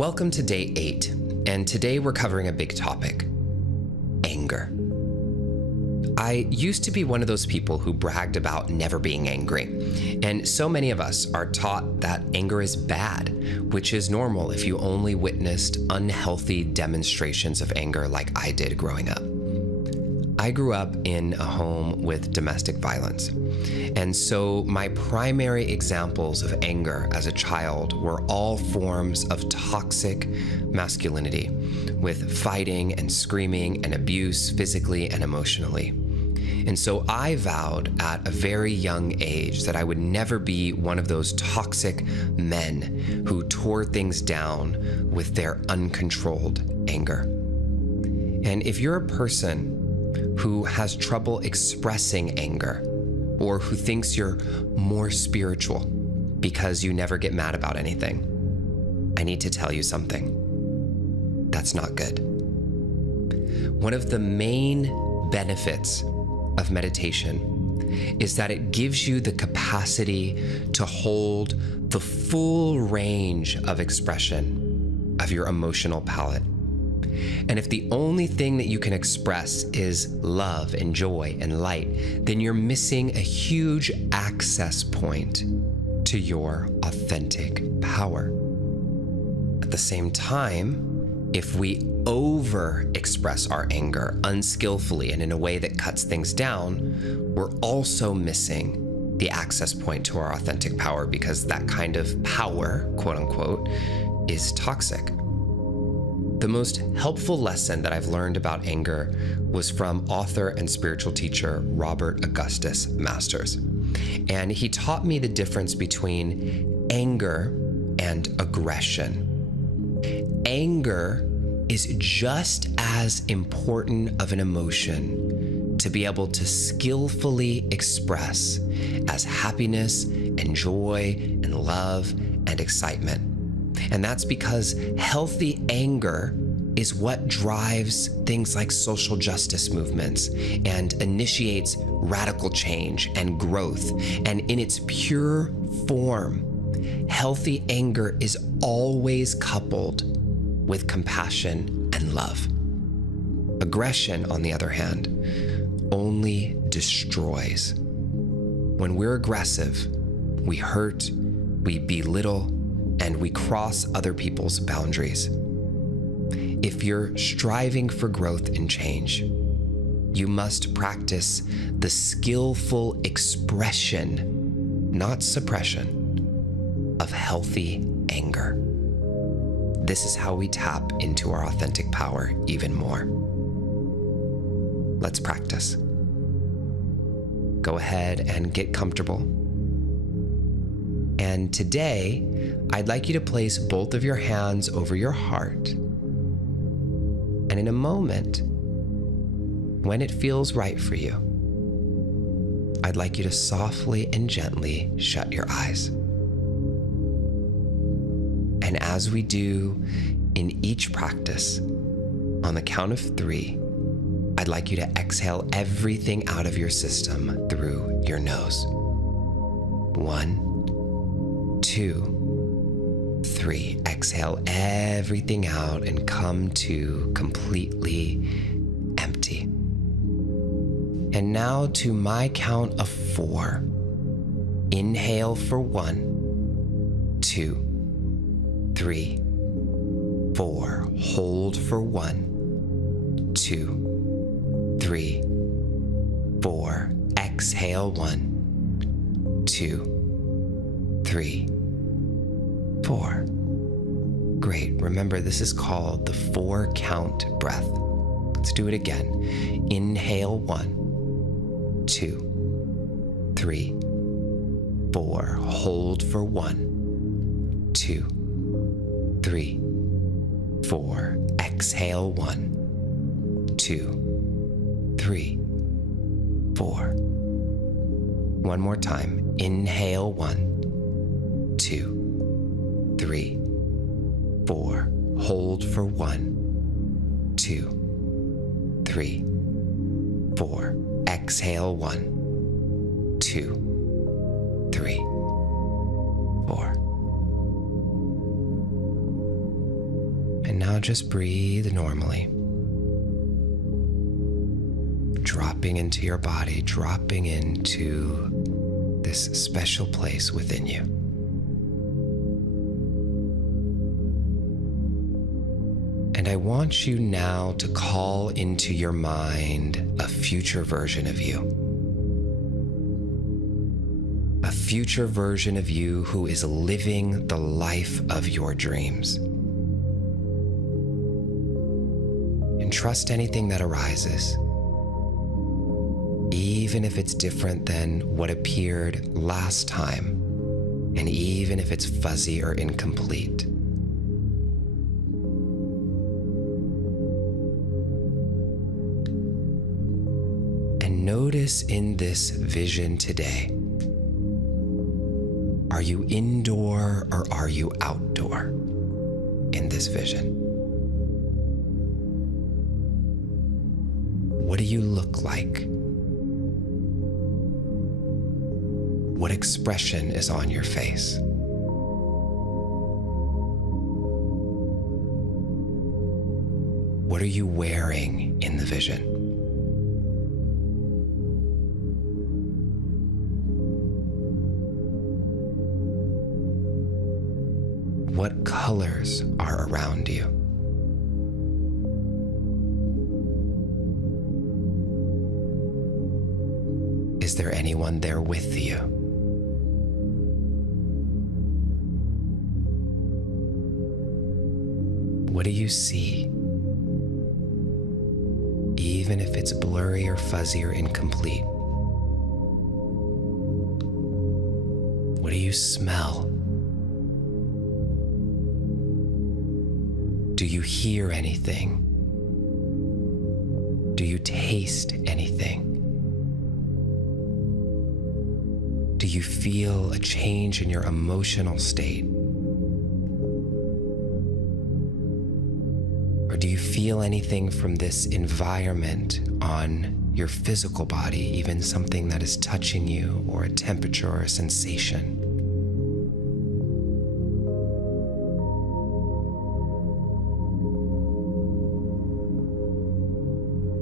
Welcome to day 8, and today we're covering a big topic: anger. I used to be one of those people who bragged about never being angry, and so many of us are taught that anger is bad, which is normal if you only witnessed unhealthy demonstrations of anger like I did growing up. I grew up in a home with domestic violence, and so my primary examples of anger as a child were all forms of toxic masculinity, with fighting and screaming and abuse physically and emotionally. And so I vowed at a very young age that I would never be one of those toxic men who tore things down with their uncontrolled anger. And if you're a person who has trouble expressing anger, or who thinks you're more spiritual because you never get mad about anything, I need to tell you something. That's not good. One of the main benefits of meditation is that it gives you the capacity to hold the full range of expression of your emotional palette. And if the only thing that you can express is love and joy and light, then you're missing a huge access point to your authentic power. At the same time, if we over-express our anger unskillfully and in a way that cuts things down, we're also missing the access point to our authentic power, because that kind of power, quote unquote, is toxic. The most helpful lesson that I've learned about anger was from author and spiritual teacher Robert Augustus Masters. And he taught me the difference between anger and aggression. Anger is just as important of an emotion to be able to skillfully express as happiness and joy and love and excitement. And that's because healthy anger is what drives things like social justice movements and initiates radical change and growth. And in its pure form, healthy anger is always coupled with compassion and love. Aggression, on the other hand, only destroys. When we're aggressive, we hurt, we belittle, and we cross other people's boundaries. If you're striving for growth and change, you must practice the skillful expression, not suppression, of healthy anger. This is how we tap into our authentic power even more. Let's practice. Go ahead and get comfortable. And today, I'd like you to place both of your hands over your heart. And in a moment, when it feels right for you, I'd like you to softly and gently shut your eyes. And as we do in each practice, on the count of 3, I'd like you to exhale everything out of your system through your nose. 1, 2, 3. Exhale everything out and come to completely empty. And now to my count of 4. Inhale for 1, 2, 3, 4. Hold for 1, 2, 3, 4. Exhale 1, 2, 3, 4. Great. Remember, this is called the 4-count breath. Let's do it again. Inhale 1, 2, 3, 4. Hold for 1, 2, 3, 4. Exhale 1, 2, 3, 4. One more time. Inhale 1, 2, 3, 4. Hold for 1, 2, 3, 4. Exhale 1, 2, 3, 4. now just breathe normally. Dropping into your body, dropping into this special place within you. And I want you now to call into your mind a future version of you. A future version of you who is living the life of your dreams. And trust anything that arises, even if it's different than what appeared last time, and even if it's fuzzy or incomplete. And notice in this vision today, are you indoor or are you outdoor in this vision? What do you look like? What expression is on your face? What are you wearing in the vision? What colors are around you? Is there anyone there with you? What do you see? Even if it's blurry or fuzzy or incomplete. What do you smell? Do you hear anything? Do you taste anything? Do you feel a change in your emotional state? Or do you feel anything from this environment on your physical body, even something that is touching you, or a temperature or a sensation?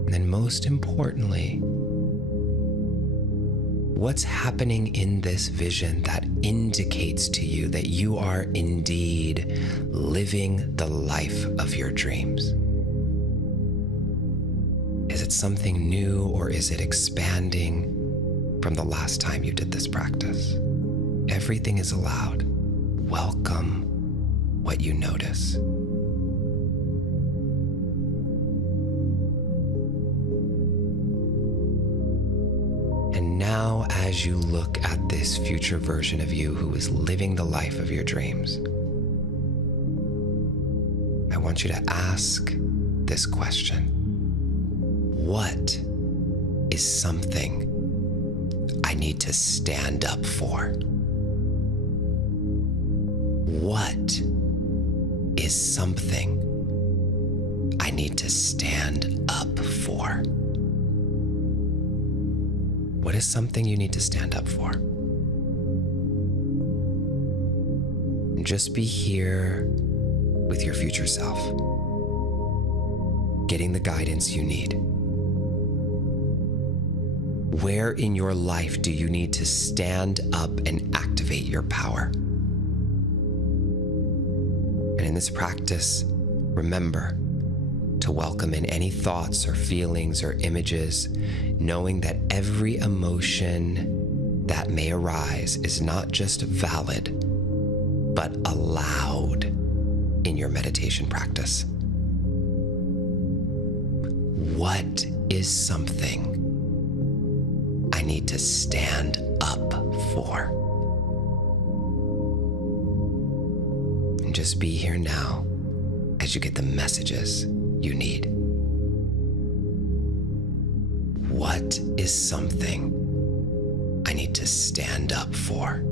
And then most importantly, what's happening in this vision that indicates to you that you are indeed living the life of your dreams? Is it something new, or is it expanding from the last time you did this practice? Everything is allowed. Welcome what you notice. And now, as you look at this future version of you who is living the life of your dreams, I want you to ask this question. What is something I need to stand up for? What is something I need to stand up for? What is something you need to stand up for? And just be here with your future self, getting the guidance you need. Where in your life do you need to stand up and activate your power? And in this practice, remember to welcome in any thoughts or feelings or images, knowing that every emotion that may arise is not just valid, but allowed in your meditation practice. What is something I need to stand up for? And just be here now as you get the messages you need. What is something I need to stand up for?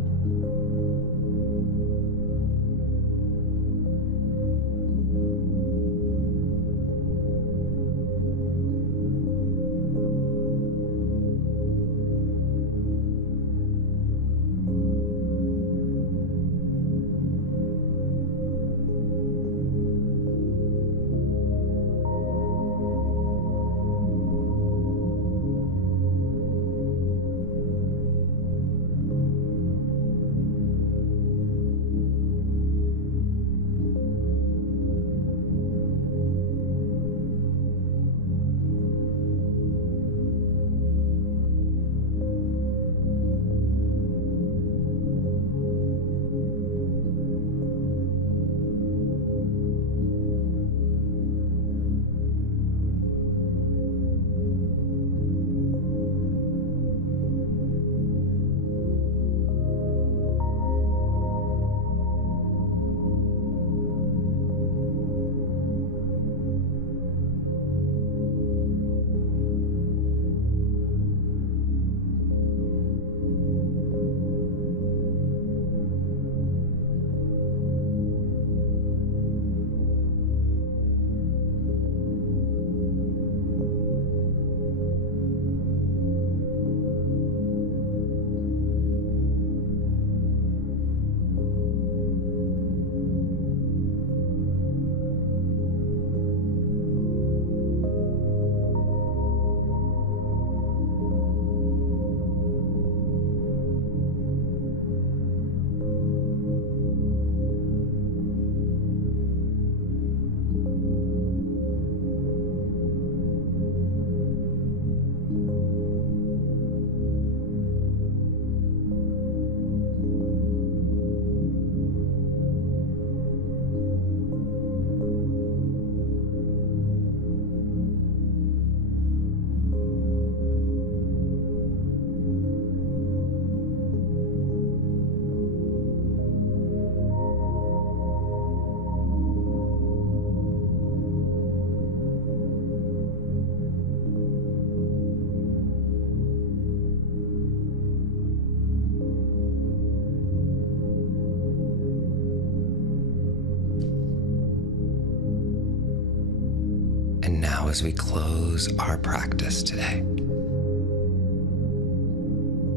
Now, as we close our practice today,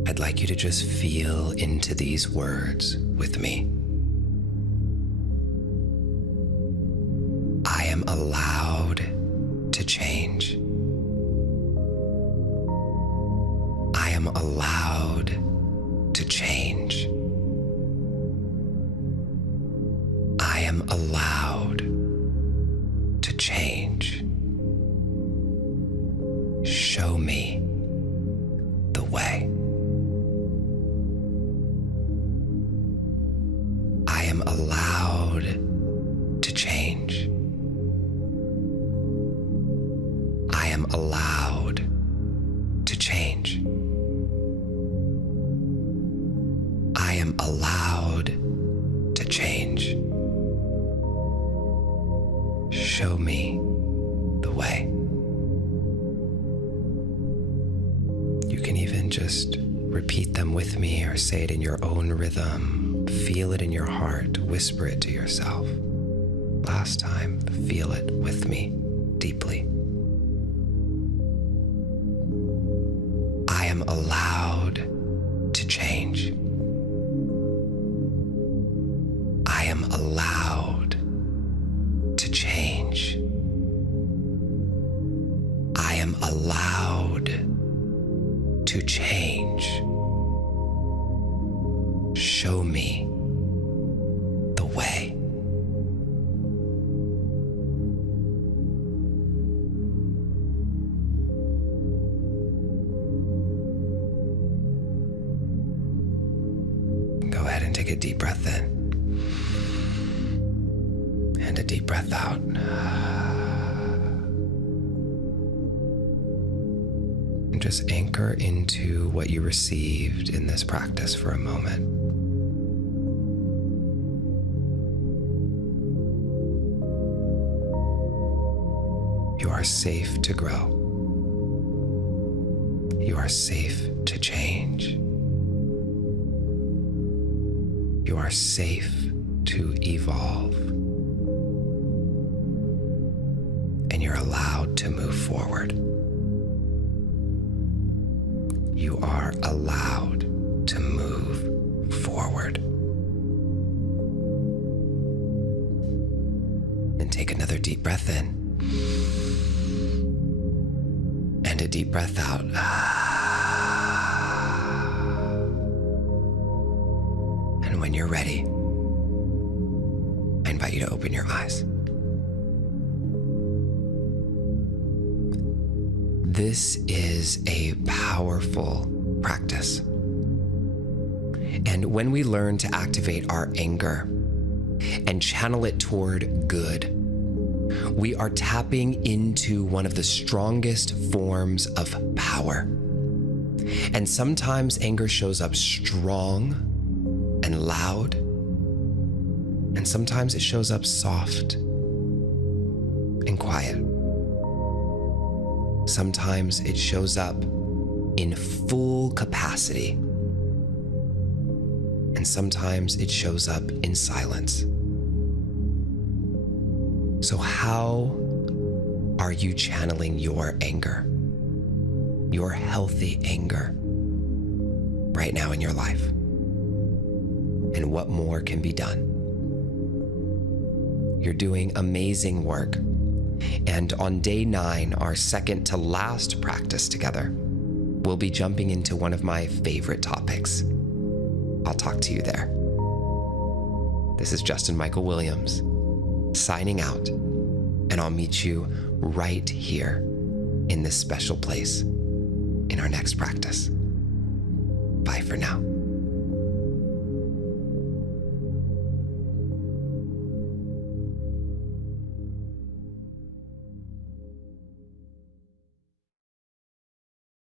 I'd like you to just feel into these words with me. I am allowed to change. I am allowed to change. I am allowed to change. Show me the way. I am allowed to change. I am allowed to change. I am allowed to change. Show me the way. You can even just repeat them with me or say it in your own rhythm. Feel it in your heart. Whisper it to yourself. Last time, feel it with me deeply. I am allowed to change. I am allowed to change. I am allowed to change. Show me the way. Go ahead and take a deep breath in and a deep breath out. And just anchor into what you received in this practice for a moment. You are safe to grow. You are safe to change. You are safe to evolve. And you're allowed to move forward. You are allowed to move forward. And take another deep breath in. And a deep breath out. And when you're ready, I invite you to open your eyes. This is a powerful practice. And when we learn to activate our anger and channel it toward good, we are tapping into one of the strongest forms of power. And sometimes anger shows up strong and loud, and sometimes it shows up soft and quiet. Sometimes it shows up in full capacity, and sometimes it shows up in silence. So how are you channeling your anger, your healthy anger, right now in your life? And what more can be done? You're doing amazing work. And on day 9, our second to last practice together, we'll be jumping into one of my favorite topics. I'll talk to you there. This is Micheal Williams, signing out, and I'll meet you right here in this special place in our next practice. Bye for now.